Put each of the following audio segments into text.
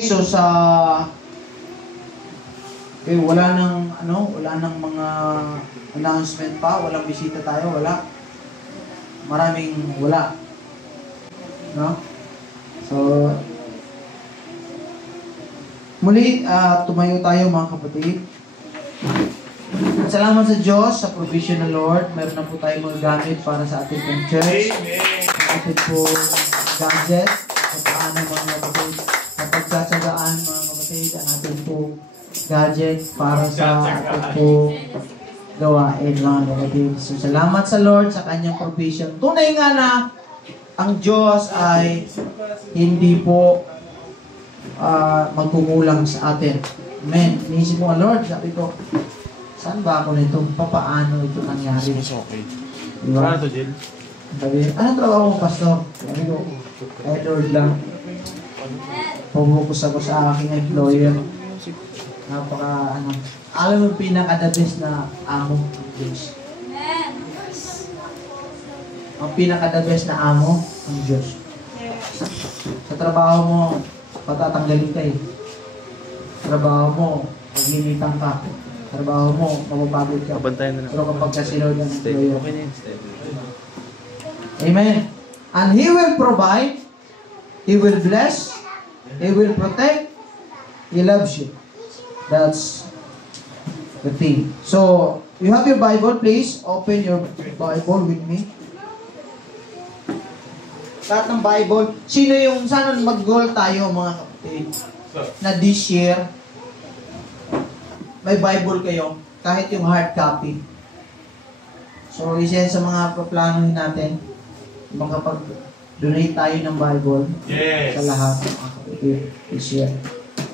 So wala nang mga announcement pa, walang bisita tayo, wala. Maraming wala. No? So muli, tumayo tayo mga kapatid. Salamat sa Diyos, sa provision ng Lord. Meron na po tayong mga gamit para sa ating pong church. Sa ating po gadget. At paano mga kapatid. Napagsasagaan mga kapatid ang ating po gadget para sa ating po gawain mga kapatid. So salamat sa Lord sa kanyang provision. Tunay nga na ang Diyos ay hindi po magkukulang sa atin. Amen. Inisip mo, Lord, sabi ko, saan ba ako nito? Paano ito nangyari? Okay. Diba? Ano to, Jill? Sabi, anong trabaho mo, Pastor? Sabi ko, Lord lang. Pumokus ako sa aking employer. Alam mo pinaka-the best na amo ng Diyos. Ang pinaka-the best na amo ng Diyos. Sa trabaho mo, patatanggalin ka eh. Sa trabaho mo, paglilitan ka. Sa trabaho mo, mapapagod ka. Kabantayan na lang. Pero kapag kasinod ng Stay. employer. Okay na yun. Stay. Amen. And He will provide, He will bless, He will protect, He loves you. That's the thing. So, you have your Bible, please. Open your Bible with me. Lahat ng Bible. Sino yung, sana mag-goal tayo mga kapatid? Na this year, may Bible kayo. Kahit yung hard copy. So, isa sa mga paplanohin natin. Makapag-donate tayo ng Bible. Yes. Sa lahat ng mga kapatid this year.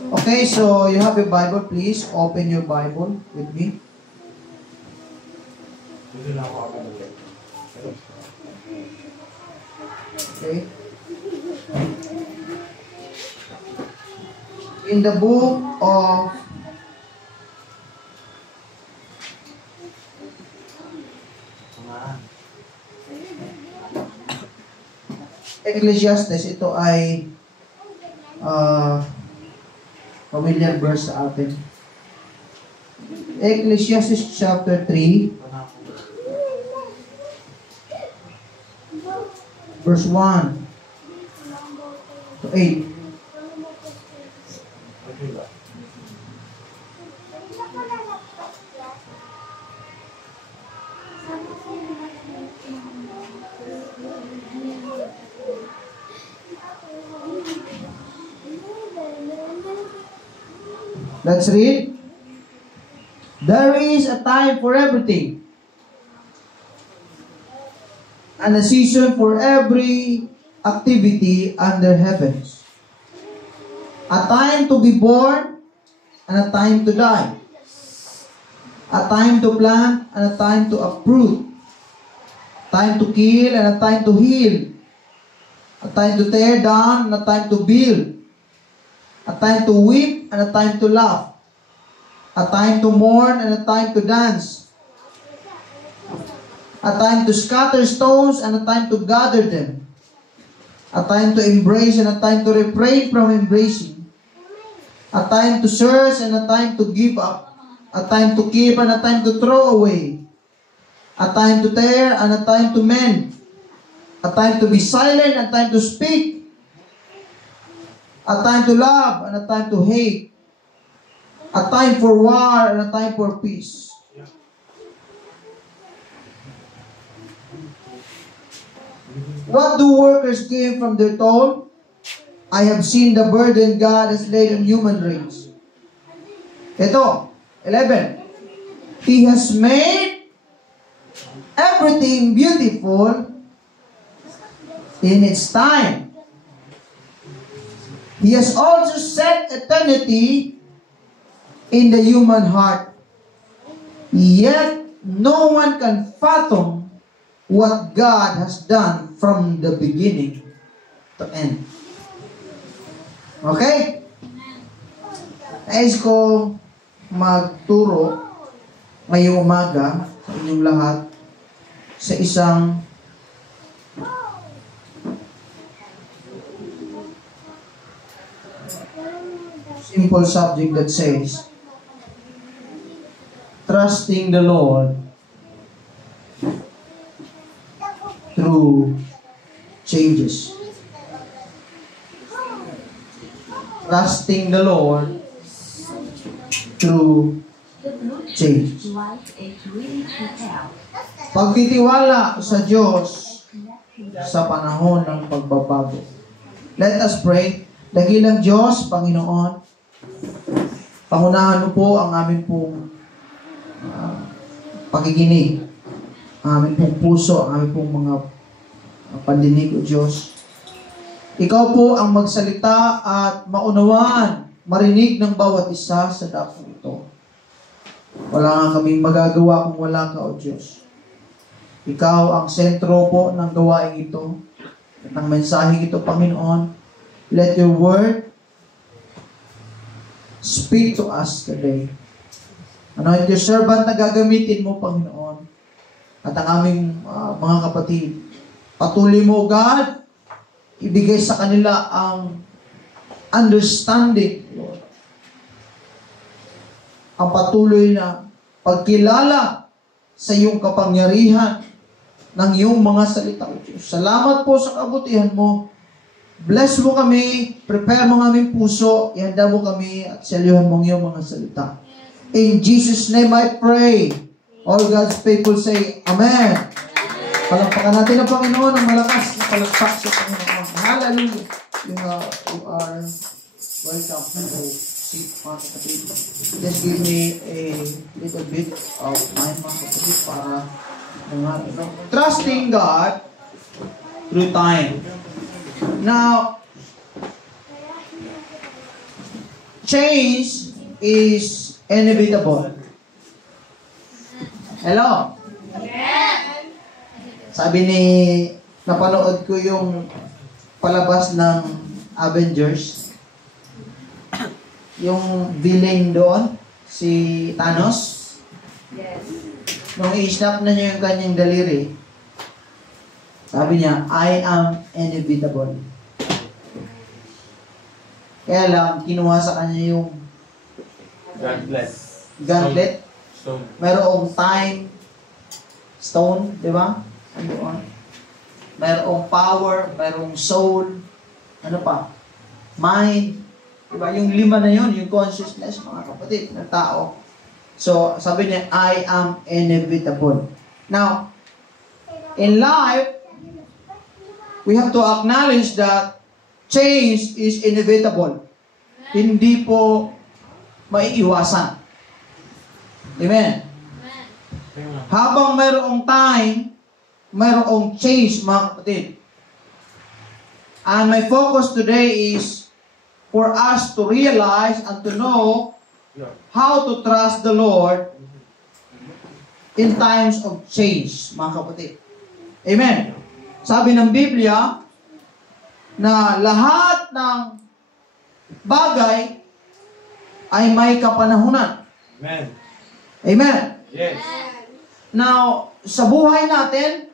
Okay, so you have your Bible, please. Open your Bible with me. Okay. In the book of Ecclesiastes, ito ay familiar verse sa atin. Ecclesiastes chapter 3 verse 1 to 8. Let's read. There is a time for everything, and a season for every activity under heavens. A time to be born, and a time to die. A time to plant, and a time to uproot. Time to kill, and a time to heal. A time to tear down, and a time to build. A time to weep, and a time to laugh. A time to mourn, and a time to dance. A time to scatter stones, and a time to gather them. A time to embrace, and a time to refrain from embracing. A time to search, and a time to give up. A time to keep, and a time to throw away. A time to tear, and a time to mend. A time to be silent, and a time to speak. A time to love, and a time to hate. A time for war, and a time for peace. What do workers gain from their toil? I have seen the burden God has laid on human race. Ito, 11. He has made everything beautiful in its time. He has also set eternity in the human heart. Yet no one can fathom what God has done from the beginning to end. Okay? Nais ko magturo ngayong umaga sa inyong lahat sa isang simple subject that says, trusting the Lord through changes. Trusting the Lord through changes. Pagtitiwala sa Diyos sa panahon ng pagbabago. Let us pray. Dakilang Diyos, Panginoon, pangunahan mo po ang aming pong pakikinig, ang aming pong puso, ang aming pong mga pandinig, O Diyos. Ikaw po ang magsalita at maunawaan, marinig ng bawat isa sa dakong ito. Wala nga kaming magagawa kung wala ka, O Diyos. Ikaw ang sentro po ng gawain ito at ng mensaheng ito, Panginoon. Let your word speak to us today. Anoint your servant na gagamitin mo, Panginoon, at ang aming mga kapatid. Patuloy mo, God, ibigay sa kanila ang understanding, Lord. Ang patuloy na pagkilala sa iyong kapangyarihan ng iyong mga salita, O Diyos. Salamat po sa kabutihan mo. Bless mo kami, prepare mo ang aming puso, ihanda mo kami at selyuhan mo ang iyong mga salita. In Jesus' name I pray. All God's people say, Amen. Palakpakan natin ang Panginoon ng malakas na palakpak sa Panginoon. Hallelujah. You are welcome to seat, mga kapatid. Just give me a little bit of time, mga kapatid, para trusting God through time. Now, change is inevitable. Hello? Sabi napanood ko yung palabas ng Avengers. Yung villain doon, si Thanos. Yes. Nung i-snap na niya yung kanyang daliri, sabi niya, I am inevitable. Kaya lang, kinuha sa kanya yung gauntlet. Stone. Mayroong time stone, di ba? Mayroong power, mayroong soul, ano pa? Mind. Diba? Yung lima na yun, yung consciousness, mga kapatid, ng tao. So, sabi niya, I am inevitable. Now, in life, we have to acknowledge that change is inevitable. Hindi po maiiwasan. Amen? Habang mayroong time, mayroong change, mga kapatid. And my focus today is for us to realize and to know how to trust the Lord in times of change, mga kapatid. Amen. Sabi ng Biblia na lahat ng bagay ay may kapanahunan. Amen. Amen. Yes. Now, sa buhay natin,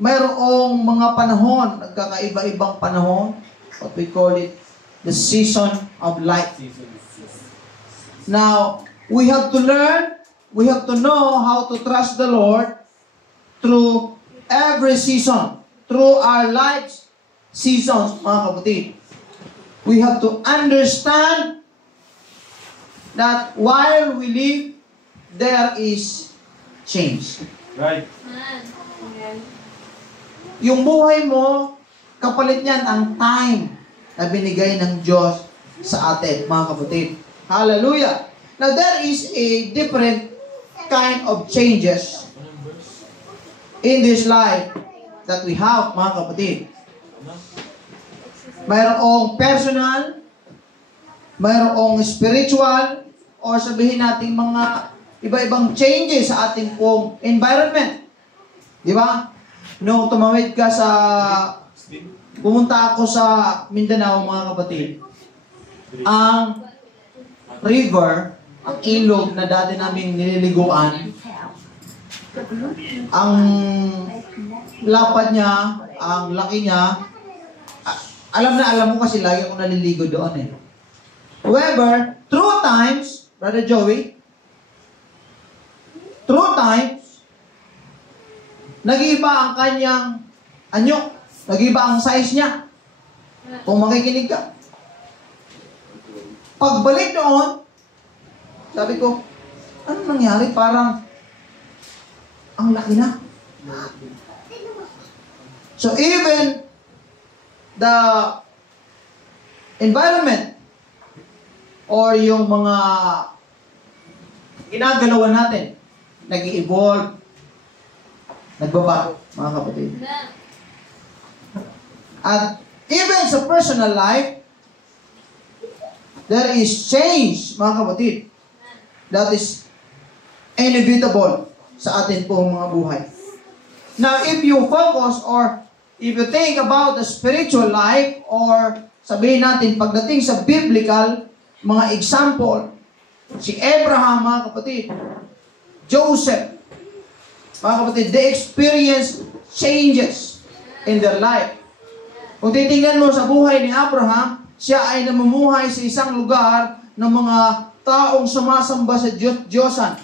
mayroong mga panahon, nagkakaiba-ibang panahon, what we call it, the season of life. Now, we have to learn, we have to know how to trust the Lord through every season, through our lives seasons, mga kapatid. We have to understand that while we live, there is change. Right. Yung buhay mo, kapalit niyan ang time na binigay ng Diyos sa atin, mga kapatid. Hallelujah! Now, there is a different kind of changes in this life that we have, mga kapatid. Mayroong personal, mayroong spiritual, o sabihin natin mga iba-ibang changes sa ating pong environment. Di ba? Nung tumawid ka sa... Pumunta ako sa Mindanao, mga kapatid. Ang river, ang ilog na dati namin nililiguan, ang lapad niya, ang laki niya, alam mo kasi lagi ako naliligo doon eh. However, through times, Brother Joey, through times, nag-iiba ang kanyang anyo. Nag-iiba ang size niya. Kung makikinig ka. Pagbalik doon, sabi ko, ano nangyari? Parang, ang laki na. So even the environment or yung mga ginagalawan natin, nag-i-evolve, nagbabago, mga kapatid. At even sa personal life, there is change, mga kapatid. That is inevitable sa atin pong mga buhay. Now, if you focus or if you think about the spiritual life or sabihin natin pagdating sa biblical, mga example, si Abraham, mga kapatid, Joseph, mga kapatid, they experience changes in their life. Kung titingnan mo sa buhay ni Abraham, siya ay namumuhay sa isang lugar ng mga taong sumasamba sa Diyosan.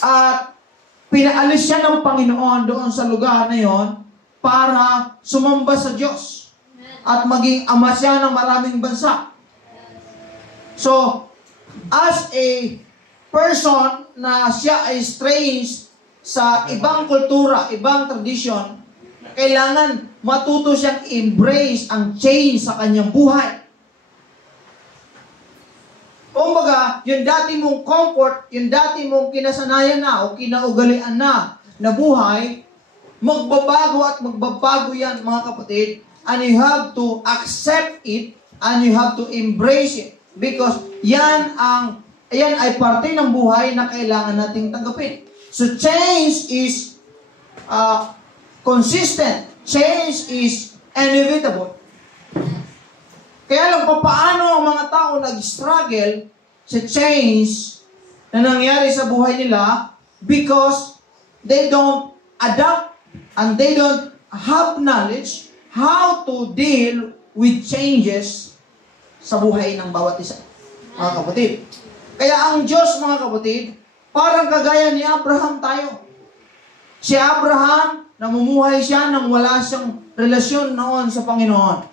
At pinaalis siya ng Panginoon doon sa lugar na yon para sumamba sa Diyos at maging ama siya ng maraming bansa. So, as a person na siya ay strange sa ibang kultura, ibang tradisyon, kailangan matuto siyang embrace ang change sa kanyang buhay. Kumbaga, yung dati mong comfort, yung dati mong kinasanayan na o kinaugalian na buhay, magbabago at magbabago yan, mga kapatid, and you have to accept it and you have to embrace it because yan ay parte ng buhay na kailangan nating tanggapin. So change is consistent. Change is inevitable. Kaya lang, paano ang mga tao nag-struggle sa change na nangyari sa buhay nila because they don't adapt and they don't have knowledge how to deal with changes sa buhay ng bawat isa, mga kapatid. Kaya ang Diyos, mga kapatid, parang kagaya ni Abraham tayo. Si Abraham, namumuhay siya nang wala siyang relasyon noon sa Panginoon.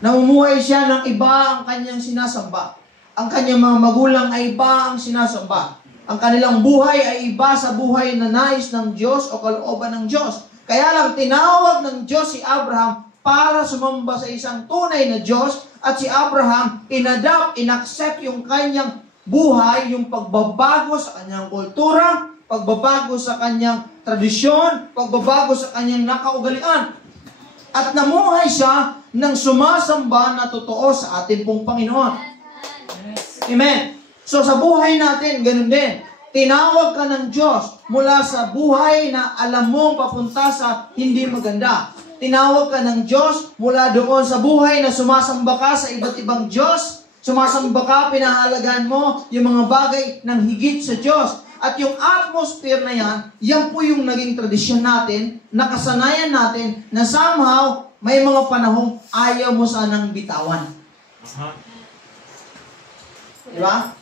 Namumuhay siya ng iba ang kanyang sinasamba. Ang kanyang mga magulang ay iba ang sinasamba. Ang kanilang buhay ay iba sa buhay na nais ng Diyos o kalooban ng Diyos. Kaya lang tinawag ng Diyos si Abraham para sumamba sa isang tunay na Diyos at si Abraham inaccept yung kanyang buhay, yung pagbabago sa kanyang kultura, pagbabago sa kanyang tradisyon, pagbabago sa kanyang nakaugalian. At namuhay siya ng sumasamba na totoo sa ating pong Panginoon. Amen. So sa buhay natin, ganun din. Tinawag ka ng Diyos mula sa buhay na alam mong papunta sa hindi maganda. Tinawag ka ng Diyos mula doon sa buhay na sumasamba ka sa iba't ibang Diyos. Sumasamba ka, pinahalagaan mo yung mga bagay ng higit sa Diyos. At yung atmosphere na yan po yung naging tradisyon natin, nakasanayan natin, na somehow, may mga panahong ayaw mo sanang bitawan. Diba?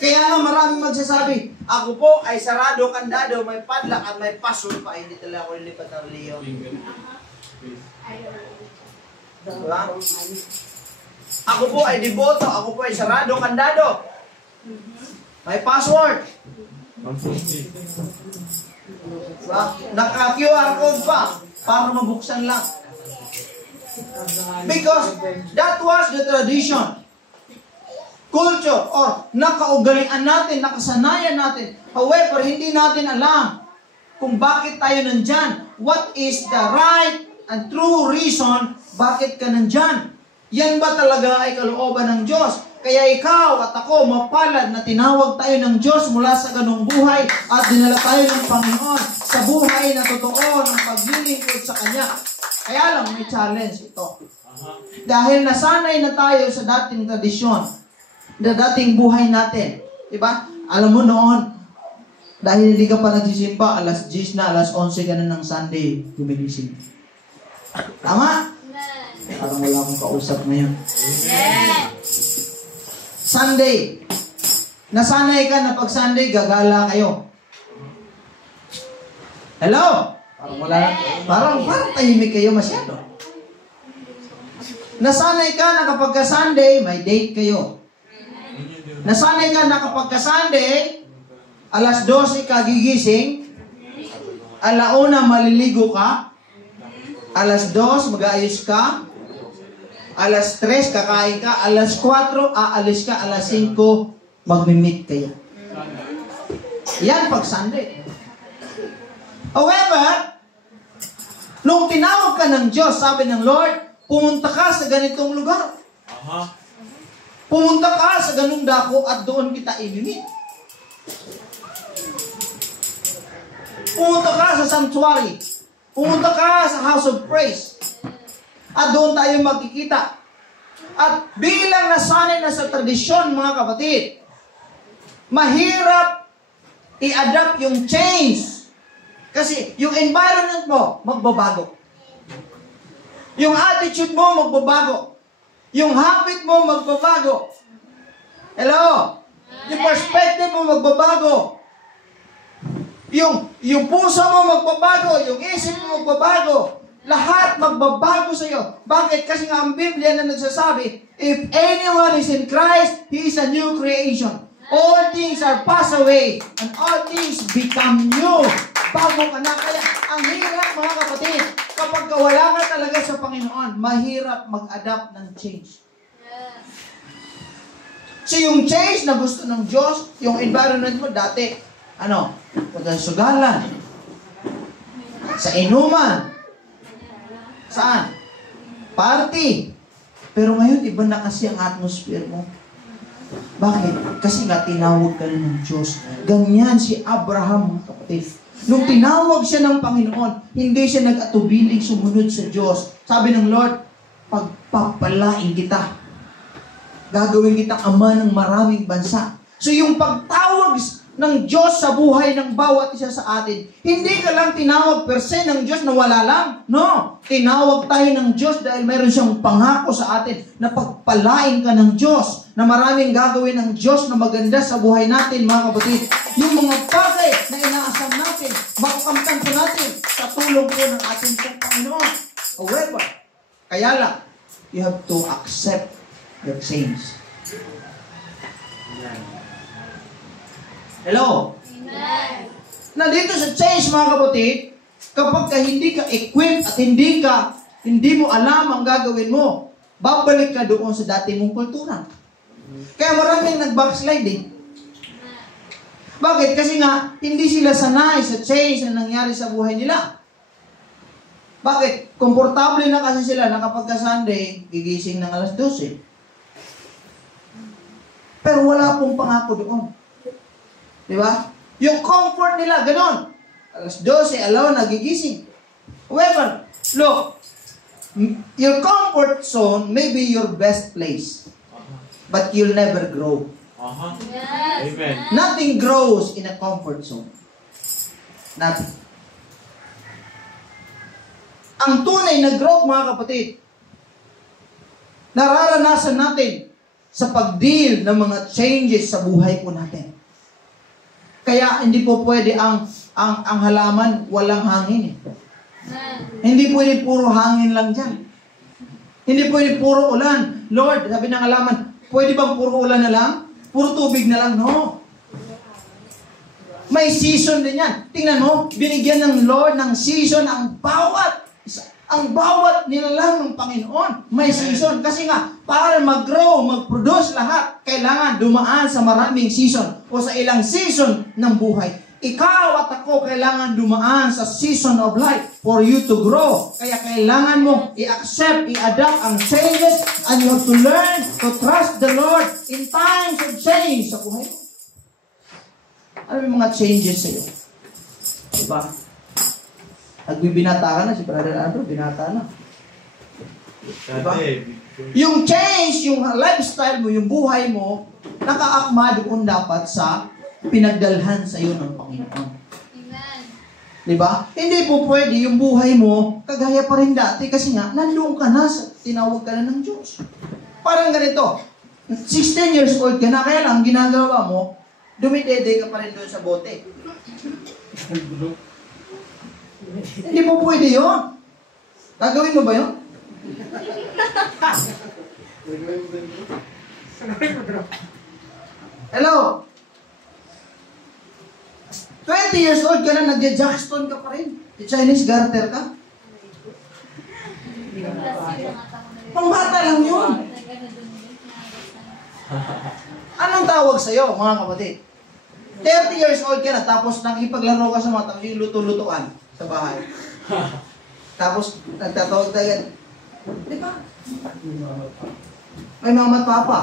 Kaya nga maraming magsasabi, ako po ay sarado, kandado, may padlock at may password pa, hindi talaga ako lilipat ng Leo. Diba? Ako po ay deboto, ako po ay sarado, kandado. May password. Diba? Naka-QR code pa para mabuksan lang. Because that was the tradition, culture, or nakaugalian natin, nakasanayan natin. However, hindi natin alam kung bakit tayo nandyan. What is the right and true reason bakit ka nandyan? Yan ba talaga ay kalooban ng Diyos? Kaya ikaw at ako mapalad na tinawag tayo ng Diyos mula sa ganung buhay at dinala tayo ng Panginoon sa buhay na totoo ng paglilingkod sa Kanya. Kaya lang may challenge ito. Dahil nasanay na tayo sa dating tradisyon, na dating buhay natin. Diba? Alam mo noon, dahil hindi ka pa nagsisimba, alas 10 na, alas 11 ka na ng Sunday, gumigising. Tama? Parang wala akong kausap ngayon. Sunday. Nasanay ka na pag Sunday, gagala kayo. Hello? Parang tahimik kayo masyado. Nasanay ka na kapag Sunday, may date kayo. Nasanay ka na kapag Sunday, alas 12 ka gigising, alauna maliligo ka, alas 2 mag-aayos ka, alas 3 kakain ka, alas 4 aalis ka, alas 5 magmi-meet kayo. Yan pag Sunday. However, nung tinawag ka ng Diyos, sabi ng Lord, pumunta ka sa ganitong lugar. Pumunta ka sa ganung dako at doon kita i-meet. Pumunta ka sa sanctuary. Pumunta ka sa house of praise. At doon tayo magkikita. At bilang nasanay na sa tradisyon, mga kapatid, mahirap i-adapt yung change. Kasi yung environment mo, magbabago. Yung attitude mo, magbabago. Yung habit mo, magbabago. Hello? Yung perspective mo, magbabago. Yung puso mo, magbabago. Yung isip mo, magbabago. Lahat magbabago sa iyo. Bakit? Kasi nga ang Biblia na nagsasabi, if anyone is in Christ, he is a new creation. All things are passed away, and all things become new. Bago ka na. Kaya ang hirap, mga kapatid, kapag wala ka talaga sa Panginoon, mahirap mag-adapt ng change. So yung change na gusto ng Diyos, yung environment mo dati, sugalan, sa inuman, saan? Party. Pero ngayon, iba na kasi ang atmosphere mo. Bakit? Kasi nga tinawag ka na ng Diyos. Ganyan si Abraham, mga kapatid. Nung tinawag siya ng Panginoon, hindi siya nag-atubiling sumunod sa Diyos. Sabi ng Lord, pagpapalain kita. Gagawin kitang ama ng maraming bansa. So yung pagtawag ng Diyos sa buhay ng bawat isa sa atin, hindi ka lang tinawag per se ng Diyos na wala lang. No. Tinawag tayo ng Diyos dahil mayroon siyang pangako sa atin na pagpalain ka ng Diyos, na maraming gagawin ng Diyos na maganda sa buhay natin, mga kapatid. Yung mga bagay na inaasam natin, makukamtan po natin sa tulong po ng ating Panginoon. However, kaya lang, you have to accept the change. Hello? Amen. Na dito sa change, mga kapatid, kapag hindi ka equipped at hindi mo alam ang gagawin mo, babalik ka doon sa dati mong kultura. Kaya maraming nag-backslide eh. Bakit? Kasi nga, hindi sila sanay sa change na nangyari sa buhay nila. Bakit? Komportable na kasi sila na kapag Sunday, gigising ng alas 12. Pero wala pong pangako doon. Diba? Yung comfort nila, ganon. Alas 12, alaw, nagigising. However, look, your comfort zone may be your best place. But you'll never grow. Yes. Amen. Nothing grows in a comfort zone. Nothing. Ang tunay na growth, mga kapatid, nararanasan natin sa pag-deal ng mga changes sa buhay po natin. Kaya hindi po pwede ang halaman walang hangin. Hindi pwede puro hangin lang dyan. Hindi pwede puro ulan. Lord, sabi ng halaman, pwede bang puro ulan na lang? Puro tubig na lang? No. May season din yan. Tingnan mo, binigyan ng Lord ng season ang bawat nilalang ng Panginoon. May season. Kasi nga, para mag-grow, mag-produce lahat, kailangan dumaan sa maraming season o sa ilang season ng buhay. Ikaw at ako kailangan dumaan sa season of life for you to grow. Kaya kailangan mo i-accept, i-adapt ang changes, and you have to learn to trust the Lord in times of change sa buhay mo. Ano yung mga changes sa'yo? Diba? Nagbibinata ka na, si Brother Andrew, binata na. Diba? Yung change, yung lifestyle mo, yung buhay mo, nakaakma doon dapat sa pinagdalhan sa iyo ng Panginoon. Amen. Diba? Hindi po pwede yung buhay mo kagaya pa rin dati kasi nga nandoon ka na, tinawag ka na ng Diyos. Parang ganito, 16 years old ka na, kaya lang, ginagawa mo, dumidede ka pa rin doon sa bote. Hindi po pwede yun. Gagawin mo ba yun? Hello? 20 years old ka na, nagja-Jackson ka pa rin. Chinese garter ka. Pangbata lang yun. Anong tawag sa'yo, mga kapatid? 30 years old ka na, tapos nakipaglaro ka sa mga tao, yung luto-lutuan sa bahay. Tapos, nagtatawag tayo, di ba? May mama at papa.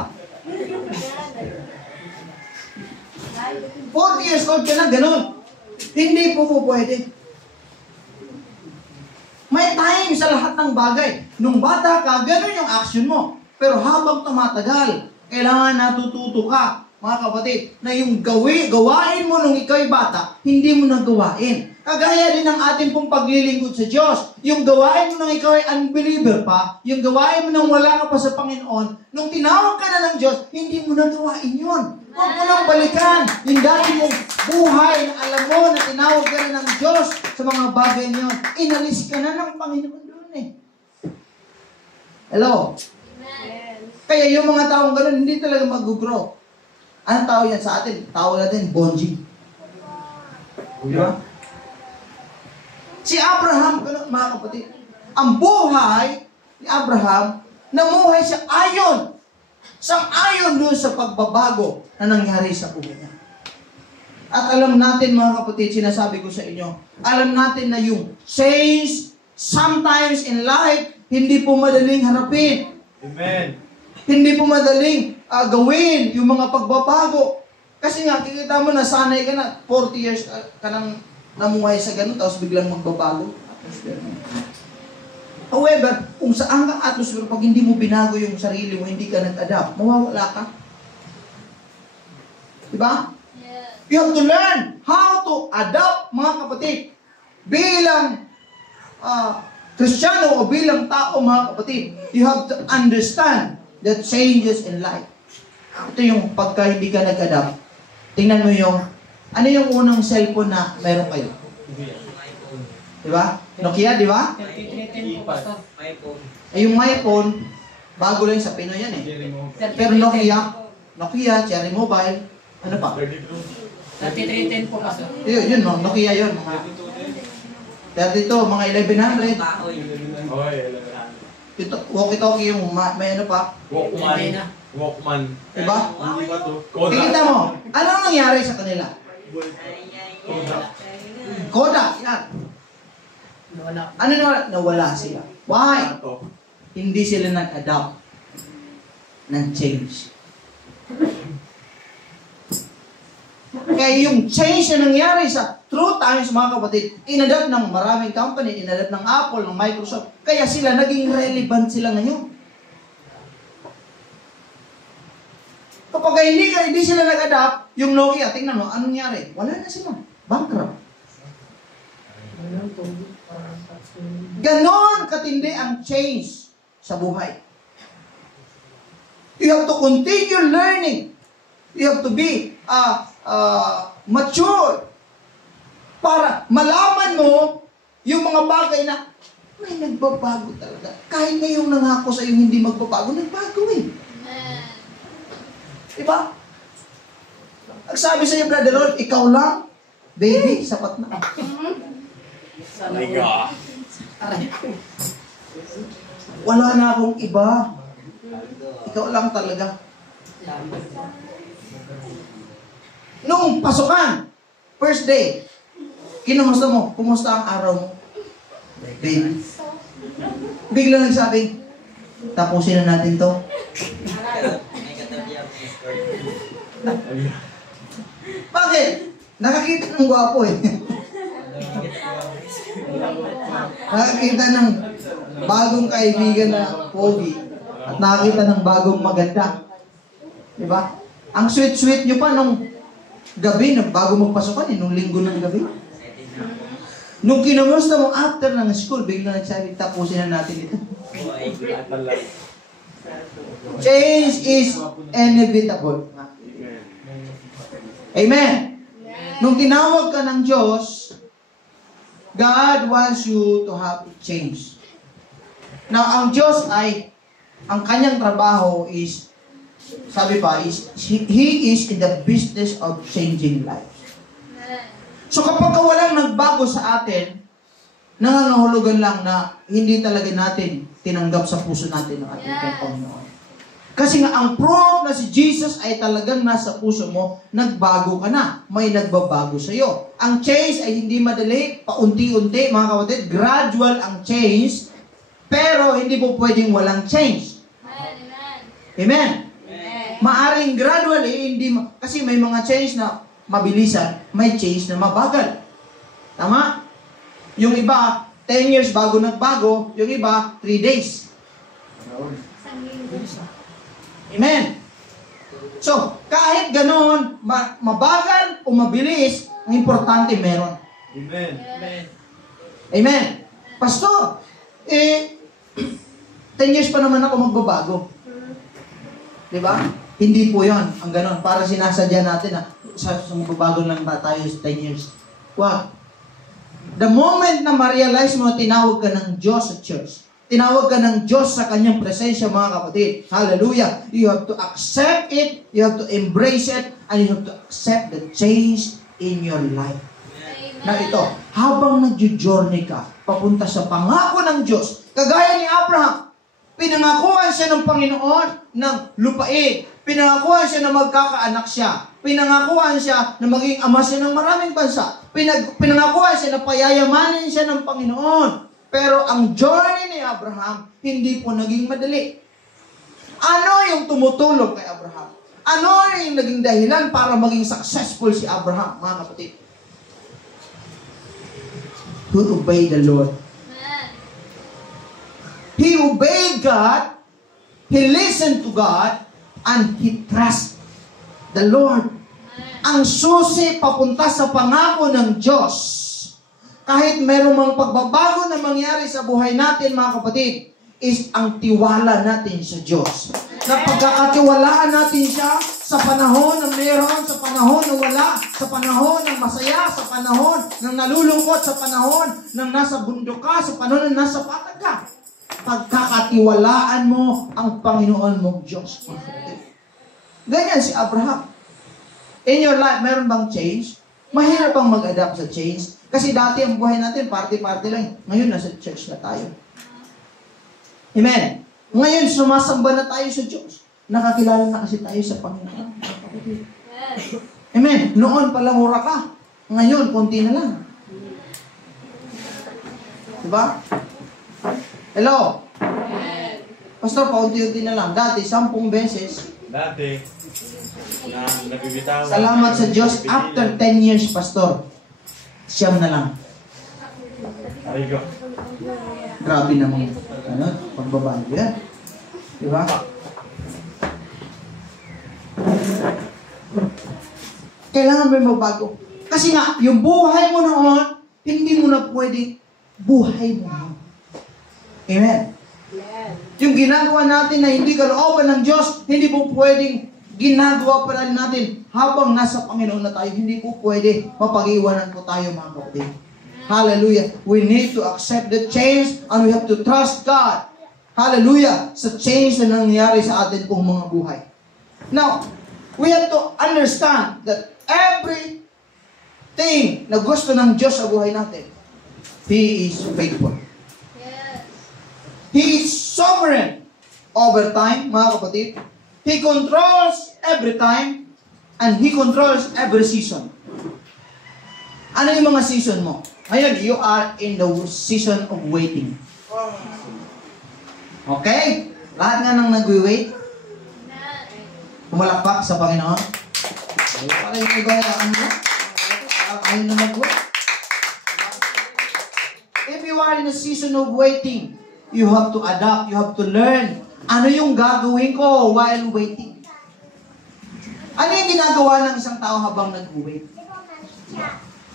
40 years old ka na, ganun. Hindi po pwede. May time sa lahat ng bagay. Nung bata ka, ganun yung action mo. Pero habang tumatagal, kailangan natututo ka, mga kapatid, na yung gawain mo nung ikaw'y bata, hindi mo nagawain. Kagaya din ng ating pong paglilingkod sa Diyos. Yung gawain mo nung ikaw'y unbeliever pa, yung gawain mo nung wala ka pa sa Panginoon, nung tinawag ka na ng Diyos, hindi mo nagawain yun. Huwag mo nang balikan yung dati mong buhay na alam mo na tinawag ka na ng Diyos sa mga bagay niyon. Inalis ka na ng Panginoon doon eh. Hello? Amen. Kaya yung mga taong gano'n, hindi talaga mag-grow. Anong tao yan sa atin? Tao natin, bonjing. Di ba? Si Abraham, gano'n mga kapatid. Ang buhay ni Abraham, namuhay siya ayon. Sang-ayon doon sa pagbabago na nangyari sa buhay niya. At alam natin mga kapatid, sinasabi ko sa inyo, alam natin na yung change sometimes in life, hindi po madaling harapin. Amen. Hindi po madaling gawin yung mga pagbabago. Kasi nga, kikita mo na sanay ka na, 40 years ka nang namuhay sa ganun, tapos biglang magbabago. However, kung saan kang atmosphere, pag hindi mo binago yung sarili mo, hindi ka nag-adapt, mawawala ka. Diba? Yes. You have to learn how to adapt, mga kapatid. Bilang Kristiyano o bilang tao, mga kapatid, you have to understand the changes in life. Ito yung pagka hindi ka nag-adapt. Tingnan mo yung, ano yung unang cellphone na meron kayo? Diba? Nokia, di ba? Ay, yung iPhone, bago lang sa Pinoy yan eh. Pero Nokia, Cherry Mobile, ano pa? 3310 po kasi. Yun, Nokia yun. 32, mga 1100. Ito, walkie-talkie yung may ano pa. Walkman. Diba? Hindi ba to? Kikita mo, anong nangyari sa kanila? Kodak, yan. Wala. Ano na? Nawala sila. Why? Hindi sila nag-adapt ng change. Kaya yung change na nangyari sa through times, mga kapatid, inadapt ng maraming company, inadapt ng Apple, ng Microsoft, kaya sila, naging relevant sila ngayon. Kapag hindi sila nag-adapt, yung Nokia, tingnan mo, anong nangyari? Wala na sila. Bankrupt. Ganon katindi ang change sa buhay. You have to continue learning. You have to be mature para malaman mo yung mga bagay na may nagbabago talaga. Kahit ngayong nangako sa iyo hindi magbabago, nagbago eh. Amen. Diba? Ang sabi sa iyo, Brother Lord, ikaw lang, baby, sapat na. Wala na akong iba. Ikaw lang talaga. Nung pasukan, first day, kinumusta mo? Kumusta ang araw mo? Baby. Bigla nagsabi, tapusin na natin to. Bakit? Nakakita ng gwapo eh. Nakakita ng bagong kaibigan na pogi at nakakita ng bagong maganda. Diba? Ang sweet-sweet nyo pa nung gabi, bago magpasukan, nung linggo ng gabi. Nung kinumusta mo after ng school, bigla nagsabi, tapusin na natin ito. Change is inevitable. Amen. Nung tinawag ka ng Diyos, God wants you to have a change. Now, ang Diyos ay, ang kanyang trabaho is, sabi pa, He is in the business of changing lives. So kapag walang nagbago sa atin, nangangahulugan lang na hindi talaga natin tinanggap sa puso natin ng ating Panginoon. Kasi nga, ang proof na si Jesus ay talagang nasa puso mo, nagbago ka na. May nagbabago sa iyo. Ang change ay hindi madali, paunti-unti, mga kapatid. Gradual ang change, pero hindi po pwedeng walang change. Amen? Maaring gradually, kasi may mga change na mabilisan, may change na mabagal. Tama? Yung iba, 10 years bago nagbago, yung iba, 3 days. Amen. So, kahit ganoon, mabagal o mabilis, ang importante meron. Amen. Amen. Pastor, 10 years pa naman ako magbabago. Diba? Hindi po yon ang ganoon. Para sinasadya natin na sa magbabago lang ba tayo sa 10 years. Wow. The moment na ma-realize mo, tinawag ka ng Diyos sa church. Tinawag ka ng Diyos sa kanyang presensya, mga kapatid. Hallelujah. You have to accept it, you have to embrace it, and you have to accept the change in your life. Amen. Na ito, habang nag-journey ka, papunta sa pangako ng Diyos, kagaya ni Abraham, pinangakuan siya ng Panginoon ng lupain. Pinangakuan siya na magkakaanak siya. Pinangakuan siya na maging ama siya ng maraming bansa. Pinangakuan siya na payayamanin siya ng Panginoon. Pero ang journey ni Abraham, hindi po naging madali. Ano yung tumutulong kay Abraham? Ano yung naging dahilan para maging successful si Abraham, mga kapatid? To obey the Lord. He obeyed God, he listened to God, and he trusted the Lord. Ang susi papunta sa pangako ng Diyos, kahit mayroong mga pagbabago na mangyari sa buhay natin, mga kapatid, is ang tiwala natin sa Diyos. Na pagkakatiwalaan natin siya sa panahon na mayroon, sa panahon na wala, sa panahon ng masaya, sa panahon ng nalulungkot, sa panahon ng nasa bundok ka, sa panahon ng nasa patag ka. Pagkakatiwalaan mo ang Panginoon mong Diyos. Ganyan si Abraham. In your life, mayroon bang change? Mahirap bang mag-adapt sa change? Kasi dati ang buhay natin, party-party lang. Ngayon, nasa church na tayo. Amen. Ngayon, sumasamba na tayo sa Diyos. Nakakilala na kasi tayo sa Panginoon. Amen. Noon pala mura ka. Ngayon, konti na lang. Diba? Hello? Pastor, paunti-unti na lang. Dati, 10 beses. Dati, nabibitawan. Salamat sa Diyos. After 10 years, Pastor, 9 na lang. Ay, go. Grabe naman. Ano? Pagbabago yan. Diba? Kailangan may magbago. Kasi nga, yung buhay mo noon, hindi mo na pwede buhay mo noon. Amen? Yung ginagawa natin na hindi kalooban ng Diyos, hindi po pwedeng ginagawa pa rin natin habang nasa Panginoon na tayo. Hindi po pwede. Mapag-iwanan po tayo, mga kapatid. Hallelujah. We need to accept the change and we have to trust God. Hallelujah. Sa change na nangyari sa atin pong mga buhay. Now, we have to understand that everything na gusto ng Diyos sa buhay natin, He is faithful. He is sovereign over time, mga kapatid. He controls every time and He controls every season. Ano yung mga season mo? Ngayon, you are in the season of waiting. Okay? Lahat nga nang nag-wait, pumalakpak sa Panginoon. Para yung nagawaan mo, ayaw na mag-wait. If you are in a season of waiting, you have to adapt, you have to learn. Ano yung gagawin ko while waiting? Ano yung ginagawa ng isang tao habang nag-wait?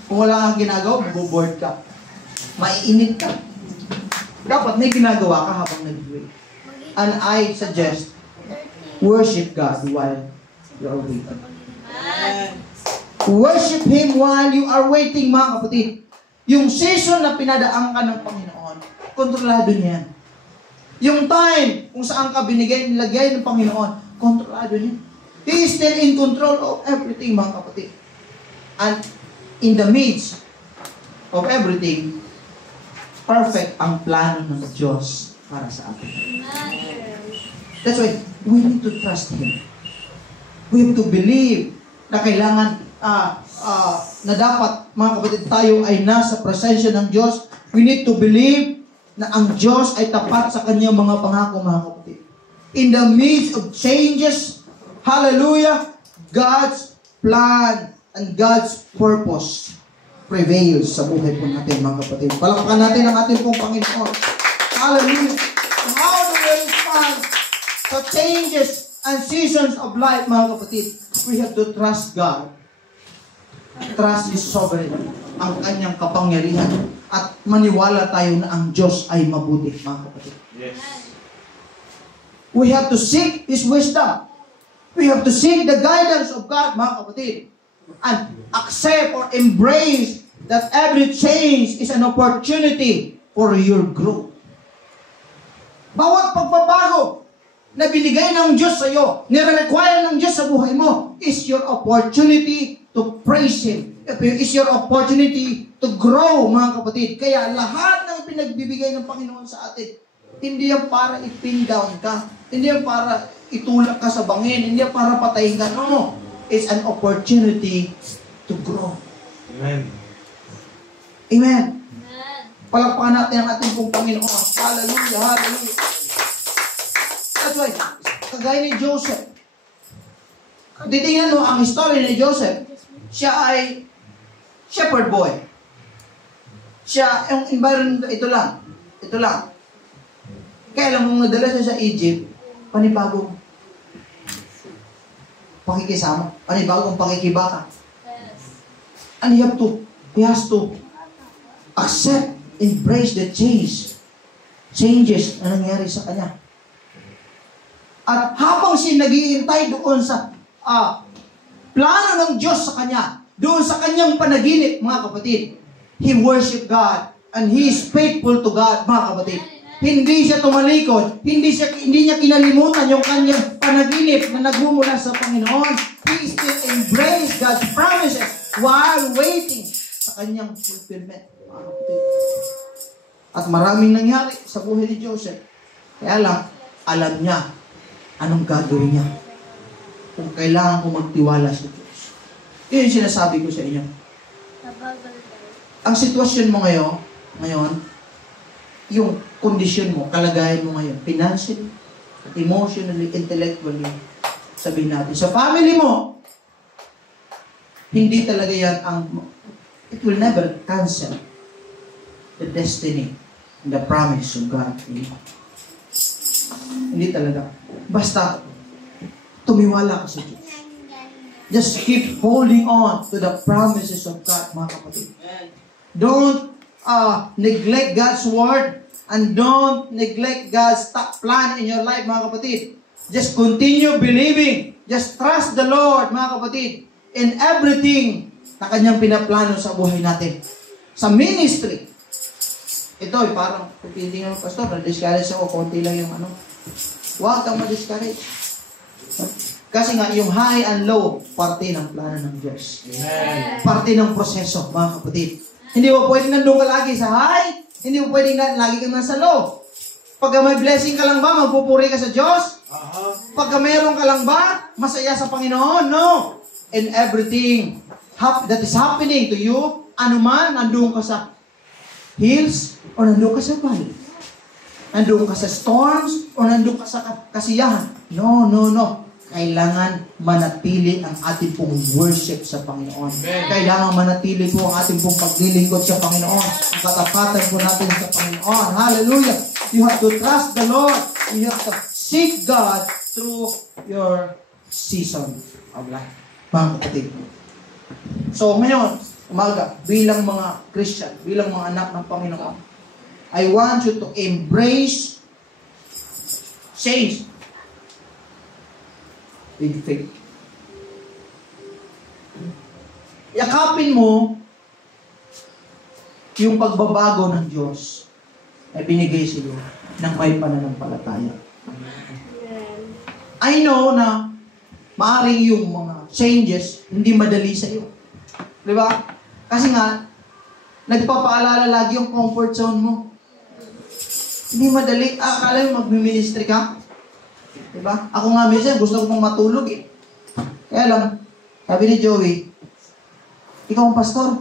Kung wala kang ginagawa, maboboard ka. Maiinit ka. Dapat may ginagawa ka habang nag-wait. And I suggest, worship God while you are waiting. Worship Him while you are waiting, mga kapatid. Yung season na pinadaan ka ng Panginoon, kontrolado niya yan. Yung time kung saan ka nilagay ng Panginoon, kontrolado niya. He is still in control of everything, mga kapatid. And in the midst of everything, perfect ang plano ng Diyos para sa atin. That's why we need to trust Him. We have to believe na kailangan na dapat, mga kapatid, tayo ay nasa presensya ng Diyos. We need to believe na ang Diyos ay tapat sa kanyang mga pangako, mga kapatid. In the midst of changes, hallelujah, God's plan and God's purpose prevails sa buhay po natin, mga kapatid. Palakpakan natin ang ating pong Panginoon. Hallelujah. How do we respond to changes and seasons of life, mga kapatid? We have to trust God. Trust His sovereignty, ang kanyang kapangyarihan, at maniwala tayo na ang Diyos ay mabuti, mga kapatid. Yes. We have to seek His wisdom. We have to seek the guidance of God, mga kapatid, and accept or embrace that every change is an opportunity for your growth. Bawat pagbabago na binigay ng Diyos sa iyo, nire-require ng Diyos sa buhay mo, is your opportunity to praise Him. Is your opportunity to grow, mga kapatid. Kaya lahat ng pinagbibigay ng Panginoon sa atin, hindi yan para i-pin down ka. Hindi yan para itulak ka sa bangin. Hindi yan para patayin ka. No. It's an opportunity to grow. Amen. Amen. Palakpakan natin ang ating pong Panginoon. Hallelujah, hallelujah. That's why, kagaya ni Joseph. Titingnan mo ang story ni Joseph. Siya ay shepherd boy. Siya, yung environment, ito lang. Ito lang. Kaya lang, nung nadala siya sa Egypt, panibagong pakikisama. Panibagong pakikibaka. And he has to accept, embrace the changes na nangyari sa kanya. At habang siya naghihintay doon sa plano ng Diyos sa kanya, doon sa kanyang panaginip, mga kapatid, he worshiped God and he is faithful to God, mga kapatid. Hindi siya tumalikod, hindi niya kinalimutan yung kanyang panaginip na nagmumula sa Panginoon. He still embraced God's promises while waiting sa kanyang fulfillment, mga kapatid. At maraming nangyari sa buhay ni Joseph. Kaya lang, alam niya anong gagawin niya kung kailangan ko magtiwala sa Diyos. Yun yung sinasabi ko sa inyo. Ang sitwasyon mo ngayon, yung kondisyon mo, kalagayan mo ngayon, financially, emotionally, intellectually, sabihin natin. Sa family mo, hindi talaga yan it will never cancel the destiny and the promise of God. Hindi talaga. Basta, tumiwala ka sa Diyos. Just keep holding on to the promises of God, mga kapatid. Don't neglect God's word and don't neglect God's plan in your life, mga kapatid. Just continue believing. Just trust the Lord, mga kapatid, in everything na kanyang pinaplano sa buhay natin. Sa ministry, ito ay parang, hindi nga pastor, na-discourage ako, konti lang yung huwag kang ma-discourage. Kasi nga, yung high and low, parte ng plano ng Diyos. Amen. Parte ng proseso, mga kapatid. Hindi mo pwedeng nandun ka lagi sa high, hindi mo pwedeng lagi ka nasa low. Pagka may blessing ka lang ba, magpupuri ka sa Diyos? Pagka mayroon ka lang ba, masaya sa Panginoon? No. In everything that is happening to you, anuman, nandun ka sa hills, o nandun ka sa valley. Nandun ka sa storms, o nandun ka sa kasiyahan. No. Kailangan manatili ang ating pong worship sa Panginoon. Amen. Kailangan manatili po ang ating pong paglilingkod sa Panginoon. Ang katapatan po natin sa Panginoon. Hallelujah! You have to trust the Lord. You have to seek God through your season of life. Mga kapatid. So ngayon, umaga, bilang mga Christian, bilang mga anak ng Panginoon, I want you to embrace change with faith. Yakapin mo yung pagbabago ng Diyos na binigay sa iyo ng may pananampalataya. I know na maaaring yung mga changes hindi madali sa iyo. Di ba? Kasi nga, nagpapaalala lagi yung comfort zone mo. Hindi madali. Akala mo mag-ministry ka? Di ba? Ako nga minsan, gusto ko pong matulog eh. Kaya lang, sabi ni Joey, ikaw ang pastor.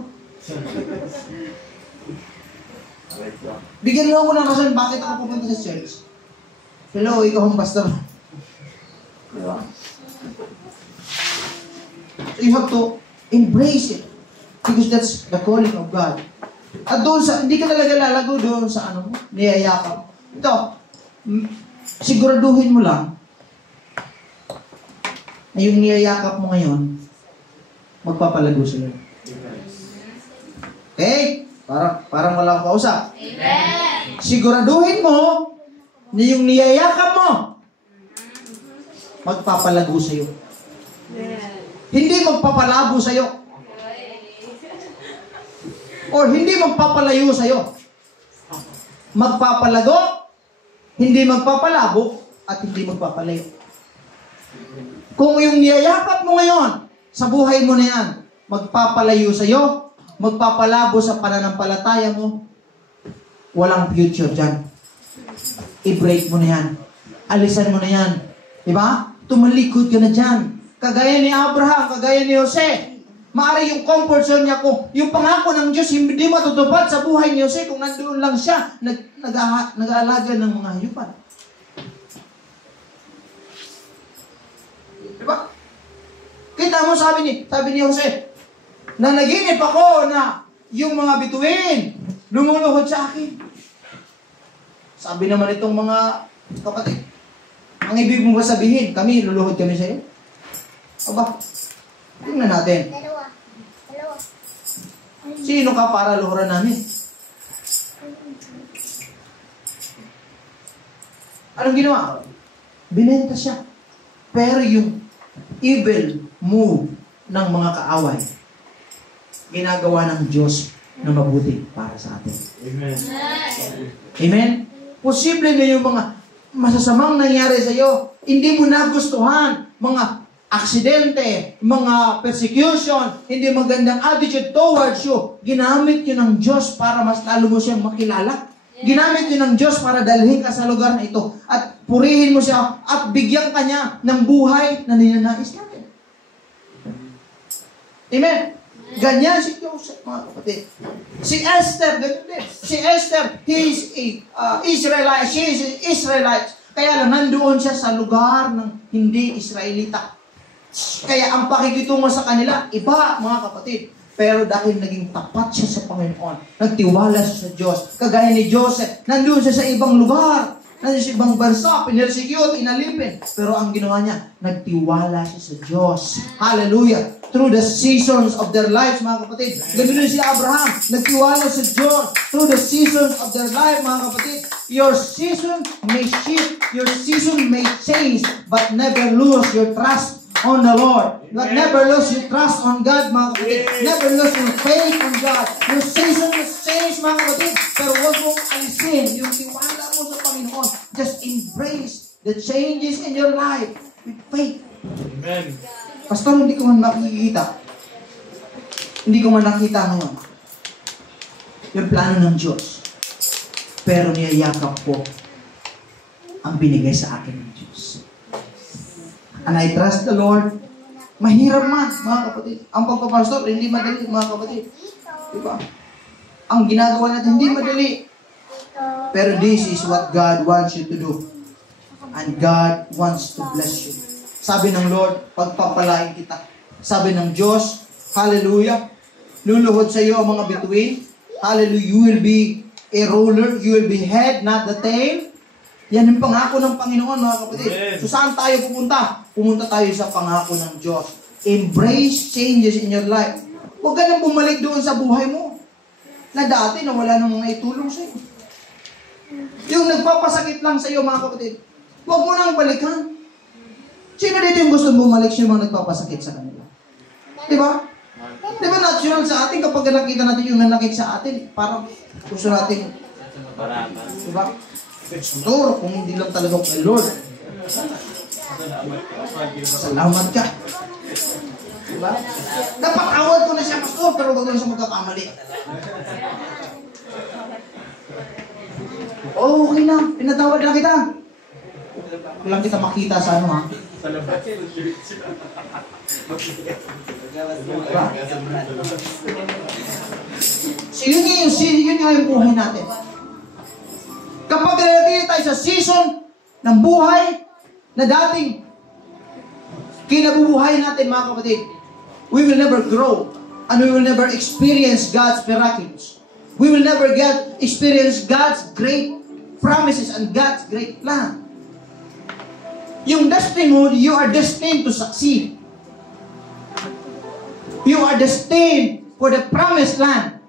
Bigyan mo ako ng rason bakit ako pupunta sa church. Hello, ikaw ang pastor. Di ba? So you have to embrace it. Because that's the calling of God. At doon sa, hindi ka talaga lalago doon sa ano mo, niyayakap. Ito, siguraduhin mo lang na yung niyayakap mo ngayon, magpapalago sila. Okay? Parang wala akong kausap. Amen. Siguraduhin mo na yung niyayakap mo, magpapalago sa'yo. Hindi magpapalabo sa'yo. Or hindi magpapalayo sa'yo. Magpapalago, hindi magpapalabo, at hindi magpapalayo. Kung yung niyayakap mo ngayon, sa buhay mo na yan, magpapalayo sa'yo, magpapalabo sa pananampalataya mo, walang future dyan. I-break mo na yan. Alisan mo na yan. Diba? Tumalikod ka na dyan. Kagaya ni Abraham, kagaya ni Jose. Maaari yung comfort zone niya kung yung pangako ng Diyos hindi matutupad sa buhay ni Jose kung nandoon lang siya nag-aalaga ng mga hayupan. Diba? Kita mo sabi ni Jose, na naginip ako na yung mga bituin lumuluhod sa akin. Sabi naman itong mga kapatid, ang ibig mo ba sabihin, kami luluhod kami sa iyo? Aba, tingnan natin. Sino ka para luhuran namin? Anong ginawa? Binenta siya. Pero yung evil move ng mga kaaway, ginagawa ng Diyos na mabuti para sa atin. Amen. Amen? Posible na yung mga masasamang nangyari sa iyo, hindi mo nagustuhan, mga aksidente, mga persecution, hindi magandang attitude towards you, ginamit yun ng Diyos para mas lalo mo siyang makilala. Ginamit yun ng Diyos para dalhin ka sa lugar na ito at purihin mo siya at bigyan ka niya ng buhay na ninanais natin. Amen? Ganyan si Joseph, mga kapatid. Si Esther, ganyan din. Si Esther, he is Israelite, she is Israelite. Kaya lang, nandoon siya sa lugar ng hindi Israelita. Kaya ang pakikitungo sa kanila, iba, mga kapatid. Pero dahil naging tapat siya sa Panginoon, nagtiwala siya sa Diyos. Kagaya ni Joseph, nandoon siya sa ibang lugar, nandoon sa ibang bansa, pinersecute, inalipin. Pero ang ginawa niya, nagtiwala siya sa Diyos. Hallelujah! Through the seasons of their lives, mga kapatid. Ganun din si Abraham, nagtiwala sa Diyos. Through the seasons of their life, mga kapatid. Your season may shift, your season may change, but never lose your trust on the Lord. But never lose your trust on God, mga kapatid. Never lose your faith on God. Your season must change, mga kapatid. Pero huwag mong alisin yung tiwala mo sa Panginoon. Just embrace the changes in your life with faith. Amen. Pastor, hindi ko man makikita. Hindi ko man nakita ngayon yung plano ng Diyos. Pero niyayakap ko ang binigay sa akin ng Diyos. And I trust the Lord. Mahirap man, mga kapatid. Ang pagpapastor, hindi madali, mga kapatid. Diba? Ang ginagawa natin, hindi madali. Pero this is what God wants you to do. And God wants to bless you. Sabi ng Lord, pagpapalain kita. Sabi ng Diyos, hallelujah, luluhod sa iyo ang mga bituin. Hallelujah, you will be a ruler, you will be head, not the tail. Yan yung pangako ng Panginoon, mga kapatid. Amen. So saan tayo pupunta? Pumunta tayo sa pangako ng Diyos. Embrace changes in your life. Huwag ka nang bumalik doon sa buhay mo na dati na wala nang naitulong sa iyo. Yung nagpapasakit lang sa iyo, mga kapatid. Huwag mo nang balikan. Sino dito yung gusto bumalik siya mga nagpapasakit sa kanila? Di ba? Di ba natural sa atin kapag nakita natin yung nanakit sa atin, parang gusto natin, di ba? Lord, kung hindi lang talaga kay Lord. Salamat ka. Di ba? Napatawad ko na siya, Pastor, pero huwag na siya magkakamali. Oh, okay na. Pinatawad na kita. Walang kita makita sa ano, ha? So yun yung buhay natin. Kapag nalagay tayo sa season ng buhay na dating kinabubuhay natin, mga kapatid, we will never grow and we will never experience God's miracles. We will never experience God's great promises and God's great plan. Yung destiny mo, you are destined to succeed. You are destined for the promised land.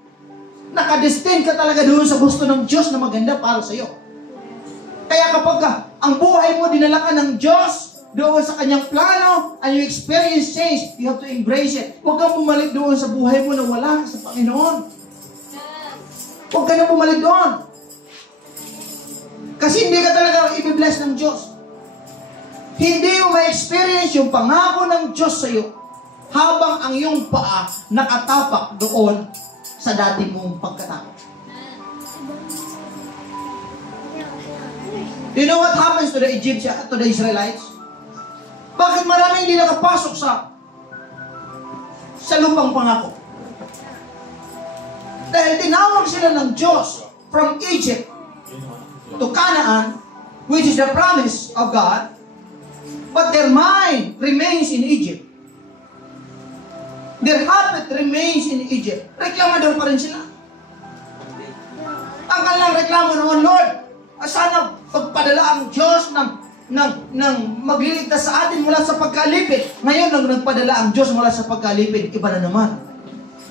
Nakadestined ka talaga doon sa gusto ng Diyos na maganda para sa iyo. Kaya kapag ang buhay mo dinala ka ng Diyos doon sa kanyang plano and you experience change, you have to embrace it. Huwag kang bumalik doon sa buhay mo na wala ka sa Panginoon. Huwag ka na bumalik doon. Kasi hindi ka talaga i-bless ng Diyos. Hindi mo ma-experience yung pangako ng Diyos sa iyo habang ang iyong paa nakatapak doon sa dati mong pagkatakot. Do you know what happens to the Egyptians, to the Israelites? Bakit maraming hindi nakapasok sa lupang pangako? Dahil tinawag sila ng Diyos from Egypt to Canaan, which is the promise of God, but their mind remains in Egypt. Their habit remains in Egypt. Reklamador pa rin sila. Ang kanilang reklamo noon, Lord, sana pagpadala ang Diyos ng magliligtas sa atin mula sa pagkalipid. Ngayon, nang nagpadala ang Diyos mula sa pagkalipid, iba na naman.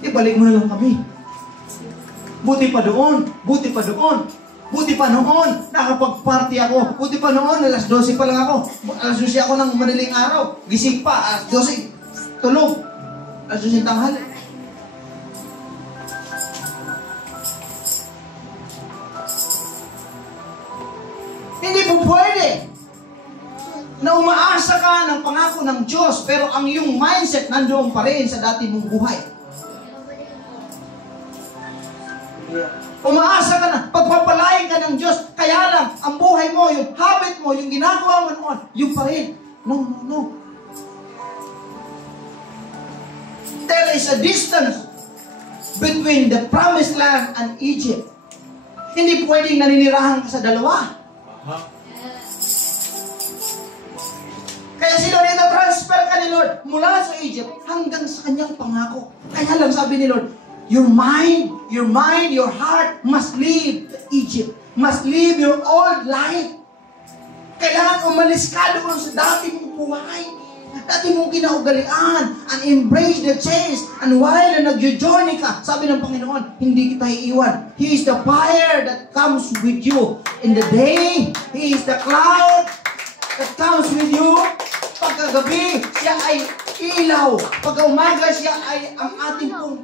Ibalik mo na lang kami. Buti pa doon, buti pa doon. Buti pa noon, nakapag-party ako. Buti pa noon, alas 12 pa lang ako. Alas 12 ako ng madaling araw. Gising pa, alas 12, tulog. Alas 12 tanghali. Hindi po pwede na umaasa ka ng pangako ng Diyos, pero ang iyong mindset nandoon pa rin sa dati mong buhay. Umaasa ka na, pagpapalain ka ng Diyos, kaya lang, ang buhay mo, yung habit mo, yung ginagawa mo noon, yung pa rin. No, no, no. There is a distance between the promised land and Egypt. Hindi pwedeng naninirahan ka sa dalawa. Kaya si Lord, transfer ka ni Lord mula sa Egypt hanggang sa kanyang pangako. Kaya lang sabi ni Lord, your mind, your heart must leave Egypt. Must leave your old life. Kailangan umalis ka doon sa dati mong buhay. Dati mong kinaugalian. And embrace the change. And while na nag-journey ka, sabi ng Panginoon, hindi kita iiwan. He is the fire that comes with you. In the day, He is the cloud that comes with you. Pagkagabi, siya ay ilaw. Pagka umaga, siya ay ang ating pong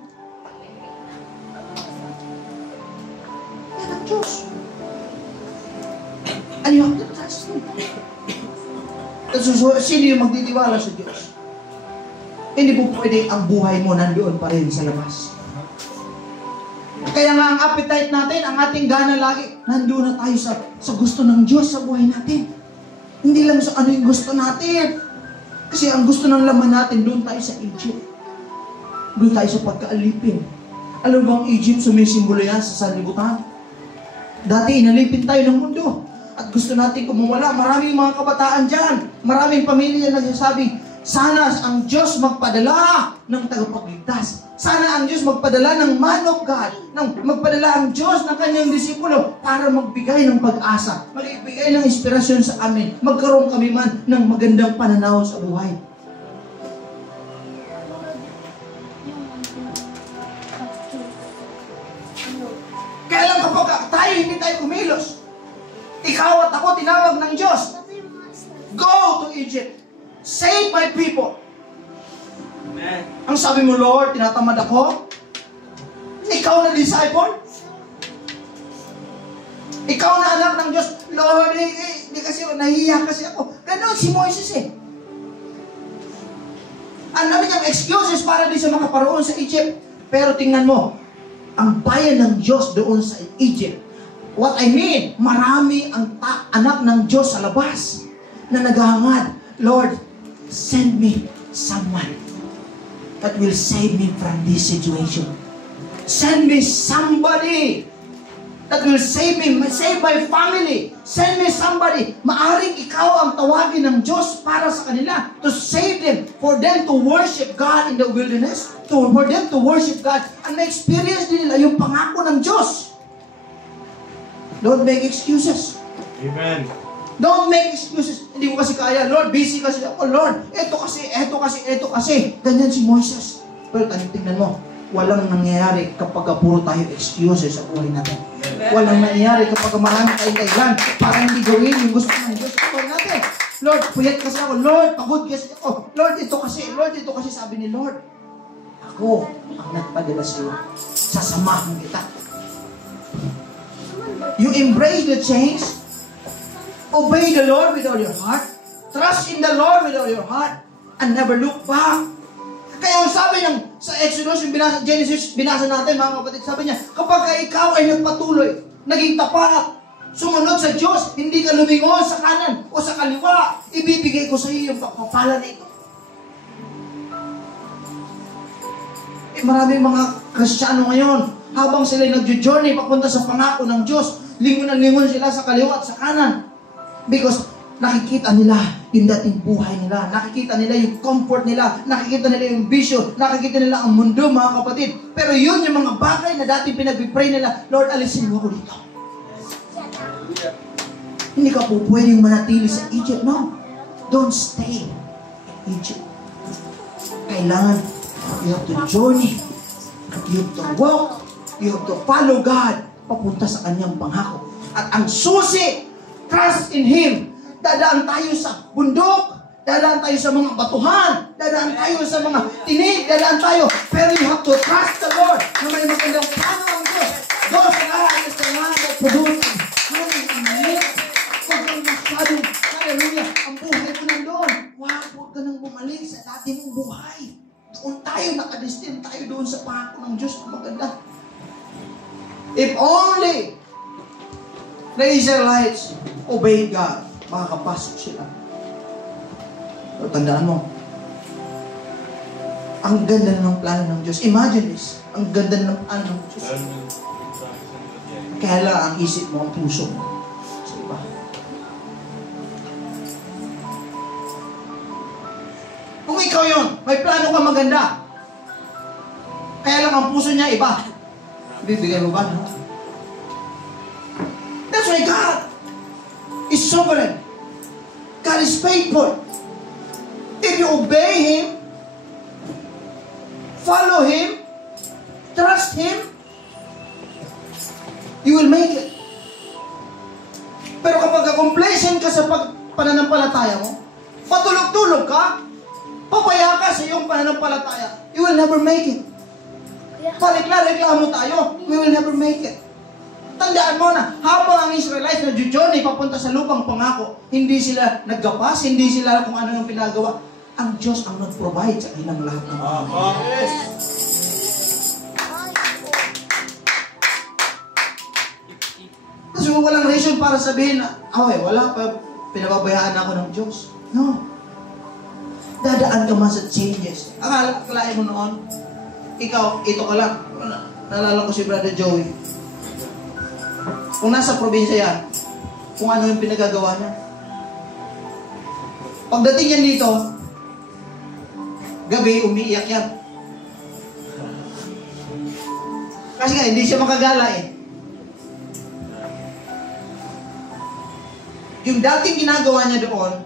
ng Diyos. And you have to trust Him. Sino yung magtitiwala sa Diyos? Hindi po pwede ang buhay mo nandoon pa rin sa labas. Kaya nga ang appetite natin, ang ating gana lagi, nandoon na tayo sa gusto ng Diyos sa buhay natin. Hindi lang sa ano yung gusto natin. Kasi ang gusto ng laman natin, doon tayo sa Egypt. Doon tayo sa pagkaalipin. Alam mo ang Egypt, sumisimbolo yan sa sanlibutan. Dati inalipin tayo ng mundo at gusto natin kumawala. Maraming mga kabataan dyan, maraming pamilya nagsasabi, sana ang Diyos magpadala ng tagapagligtas. Sana ang Diyos magpadala ng man of God, magpadala ang Diyos ng kanyang disipulo para magbigay ng pag-asa, magbigay ng inspirasyon sa amin, magkaroon kami man ng magandang pananaw sa buhay. Kaya lang kapag tayo hindi tayo kumilos, ikaw at ako tinawag ng Diyos, save my people. Amen. Ang sabi mo, Lord, tinatamad ako? Ikaw na disciple? Ikaw na anak ng Diyos? Lord, hindi kasi nahihiya kasi ako. Ganon si Moises eh. Ang dami niyang excuses para di siya makaparoon sa Egypt. Pero tingnan mo, ang bayan ng Diyos doon sa Egypt. What I mean, marami ang anak ng Diyos sa labas na naghahangad, Lord, send me someone that will save me from this situation. Send me somebody that will save me, save my family. Send me somebody. Maaring ikaw ang tawagin ng Diyos para sa kanila to save them, for them to worship God in the wilderness, for them to worship God, and ma-experience din nila yung pangako ng Diyos. Don't make excuses. Amen. Don't make excuses. Hindi ko kasi kaya. Lord, busy kasi ako. Lord, eto kasi. Ganyan si Moises. Pero tingnan mo, walang nangyayari kapag puro tayo excuses sa buhay natin. Walang nangyayari kapag marami tayong dahilan para hindi gawin yung gusto ng Diyos sa buhay natin. Lord, puyat kasi ako. Lord, pagod kasi ako. Lord, ito kasi. Sabi ni Lord, ako ang nagpadala sa iyo. Sasamahan kita. You embrace the change. Obey the Lord with all your heart. Trust in the Lord with all your heart. And never look back. Kaya ang sabi sa Exodus, yung Genesis, binasa natin mga kapatid, sabi niya, kapag ikaw ay nagpatuloy, naging tapat, sumunod sa Diyos, hindi ka lumingon sa kanan o sa kaliwa, ibibigay ko sa iyo yung pagpapala na ito. Maraming mga Kristiyano ngayon, habang sila nagjo-journey papunta sa pangako ng Diyos, lingon na lingon sila sa kaliwa at sa kanan. Because nakikita nila yung dating buhay nila. Nakikita nila yung comfort nila. Nakikita nila yung vision. Nakikita nila ang mundo, mga kapatid. Pero yun yung mga bagay na dating pinag-pray nila, Lord, alisin mo ako dito. Hindi ka po pwedeng manatili sa Egypt. No. Don't stay in Egypt. Kailangan, you have to journey. You have to walk. You have to follow God papunta sa kanyang pangako. At ang susi, trust in Him. Dadaan tayo sa bundok, dadaan tayo sa mga batuhan, dadaan tayo sa mga tinig, dadaan tayo. Pero you have to trust the Lord na may magandang plano ang Diyos. Those are the one that produces money and milk. Huwag kang masyadong, hallelujah, ang buhay ko nandoon. Huwag ka nang bumalik sa dati mong buhay. Doon tayo, nakadestin tayo doon sa pangako ng Diyos na maganda. If only the Israelites obeyed God, makakapasok sila. Pero tandaan mo, ang ganda ng plano ng Diyos. Imagine this. Ang ganda ng plano ng Diyos. Kaya lang ang isip mo, ang puso mo. Sa iba. Kung ikaw yun, may plano ka maganda. Kaya lang ang puso niya iba. Bibigay mo ba? No? That's why God is sovereign. God is faithful. If you obey Him, follow Him, trust Him, you will make it. Pero kapag complacent ka sa pananampalataya mo, patulog-tulog ka, papaya ka sa iyong pananampalataya, you will never make it. Pareklamo tayo, we will never make it. Tandaan mo na, habang ang Israelites na journey papunta sa lupang pangako, hindi sila naggapas, hindi sila kung ano yung pinagawa. Ang Diyos ang nag-provide sa kanilang lahat ng mga. Kasi walang reason para sabihin na, wala pa, pinababayaan ako ng Diyos. No. Dadaan ka man sa changes. Akalain mo noon, ikaw, ito ka lang. Naalala ko si Brother Joey. Kung nasa probinsya yan, kung ano yung pinagagawa niya. Pagdating yan dito, gabi, umiiyak yan. Kasi nga, hindi siya makagala eh. Yung dating ginagawa niya doon,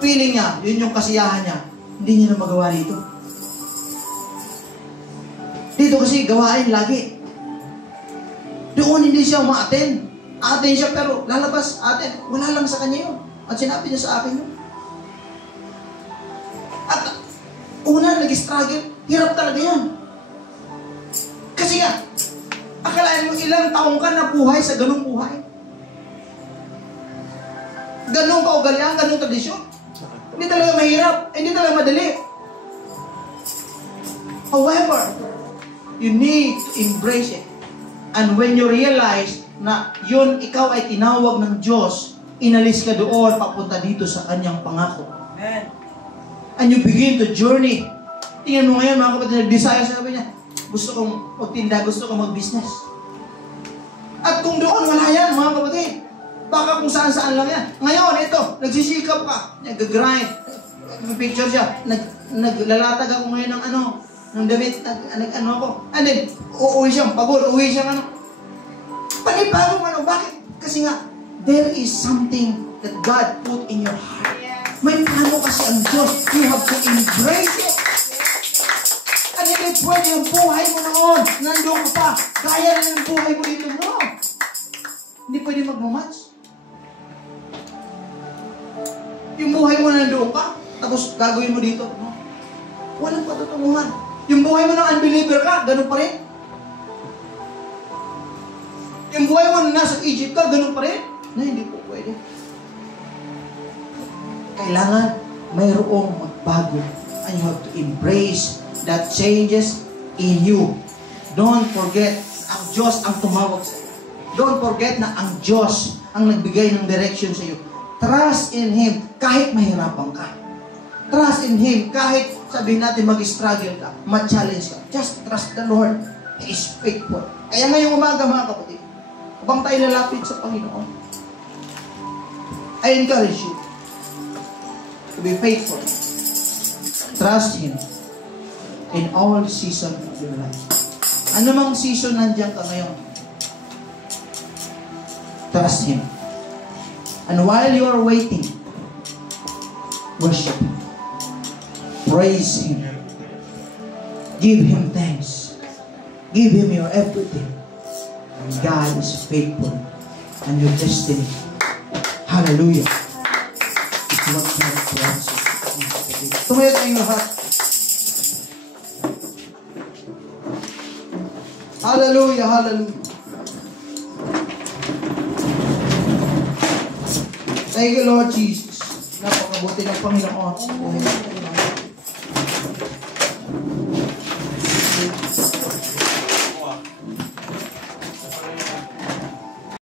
feeling niya, yun yung kasiyahan niya, hindi niya na magawa dito. Dito kasi gawain lagi. Doon hindi siya ma-attend. Attend siya pero lalabas, attend. Wala lang sa kanya yun. At sinabi niya sa akin yun. nag-struggle, hirap talaga yan. Kasi nga, akalain mo ilang taong ka na buhay sa ganung buhay. Ganung kaugalian, ganung tradisyon. Hindi talaga mahirap, hindi talaga madali. However, you need to embrace it. And when you realize na yun, ikaw ay tinawag ng Diyos, inalis ka doon, papunta dito sa kanyang pangako. Amen. And you begin to journey. Tingnan mo ngayon, mga kapatid, nag-desire, sabi niya, gusto kong magtinda, gusto kong mag-business. At kung doon, wala yan, mga kapatid. Baka kung saan-saan lang yan. Ngayon, ito, nagsisikap ka, nag-grind. Picture siya, naglalatag ako ngayon ng ng damit, nag-ano ako. And then, uuwi siyang pagod, uuwi siyang panibagong bakit? Kasi nga, there is something that God put in your heart. May plano kasi ang Diyos. You have to embrace it. And hindi pwede yung buhay mo noon. Nandun ka pa. Kaya na yung buhay mo dito mo. Hindi pwede magmamatch. Yung buhay mo nandun ka, tapos gagawin mo dito. No? Walang patutunguhan. Yung buhay mo ng unbeliever ka, ganun pa rin. Yung buhay mo na nasa Egypt ka, ganun pa rin. Na hindi po pwede. Kailangan mayroong magbago. And you have to embrace that changes in you. Don't forget, ang Diyos ang tumawag sa iyo. Don't forget na ang Diyos ang nagbigay ng direction sa iyo. Trust in Him kahit mahirapan ka. Trust in Him kahit sabihin natin mag-struggle ka, ma-challenge ka. Just trust the Lord. He is faithful. Kaya ngayong umaga, mga kapatid, habang tayo lalapit sa Panginoon, I encourage you to be faithful. Trust Him in all season of your life. Ano mang season nandiyan ka ngayon, trust Him. And while you are waiting, worship Him. Praise Him. Give Him thanks. Give Him your everything. And God is faithful. And your destiny. Hallelujah. It's what God promises. Tumayo tayong lahat. Hallelujah, hallelujah. Thank you, Lord Jesus. Napakabuti ng Panginoon.